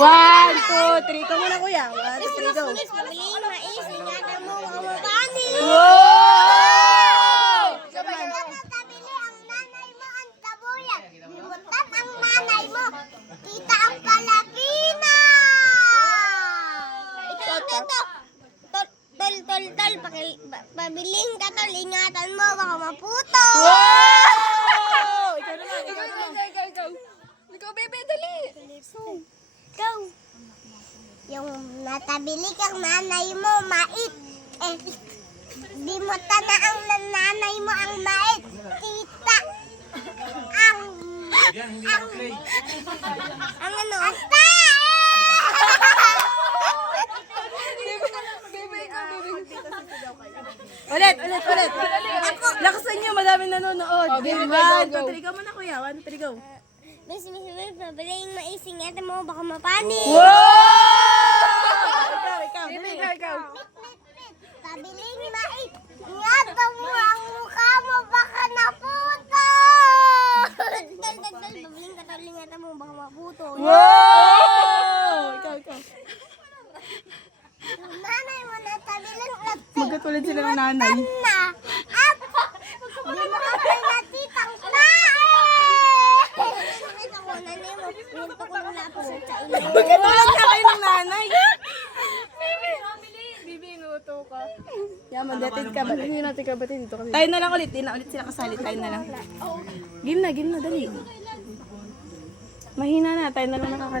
1, 2, 3. Ikaw muna kuya. 1, 2, 3, go. Pabiling mais, ingatan mo, baka mapani. Wow! Natabili ang nanay mo ang tabuyan. Bimutan ang nanay mo. Kita ang palakina. Ito. Tol. Pabiling ka, tol. Ingatan mo, baka maputo. Wow! Ikaw naman. Ikaw, bebe, dali. Go. Yung natabili kang nanay mo, mait. Bimutan na ang nanay mo ang mait. Kita ang ano? Asta! Ulit. Lakasan niyo, madaming nanonood. Game 1, 2, 3. Ikaw muna kuya. 1, 2, 3, go. Bis, pabiling mais, ingatan mo, baka mapani. Wow! Ikaw. Ikaw. Pabiling mais, ingatan mo ang mukha mo, baka naputo. Pabiling ka, tol, ingatan mo, baka maputo. Wow! Ikaw. Nanay mo natabilang natin. Magkatulad sila ng nanay. Na, at di mo ka pinatitang Nakita ko, nanay mo, pinto ko ng lapo sa ilong. Magkatulad ka kayo ng nanay. Bibi, inuto ka. Yaman, datid ka ba? Hindi natin kabatid dito kasi. Tayo na lang ulit. Di na ulit sila kasali. Tayo na lang. Game na. Dali. Mahina na. Tayo na lang nakaka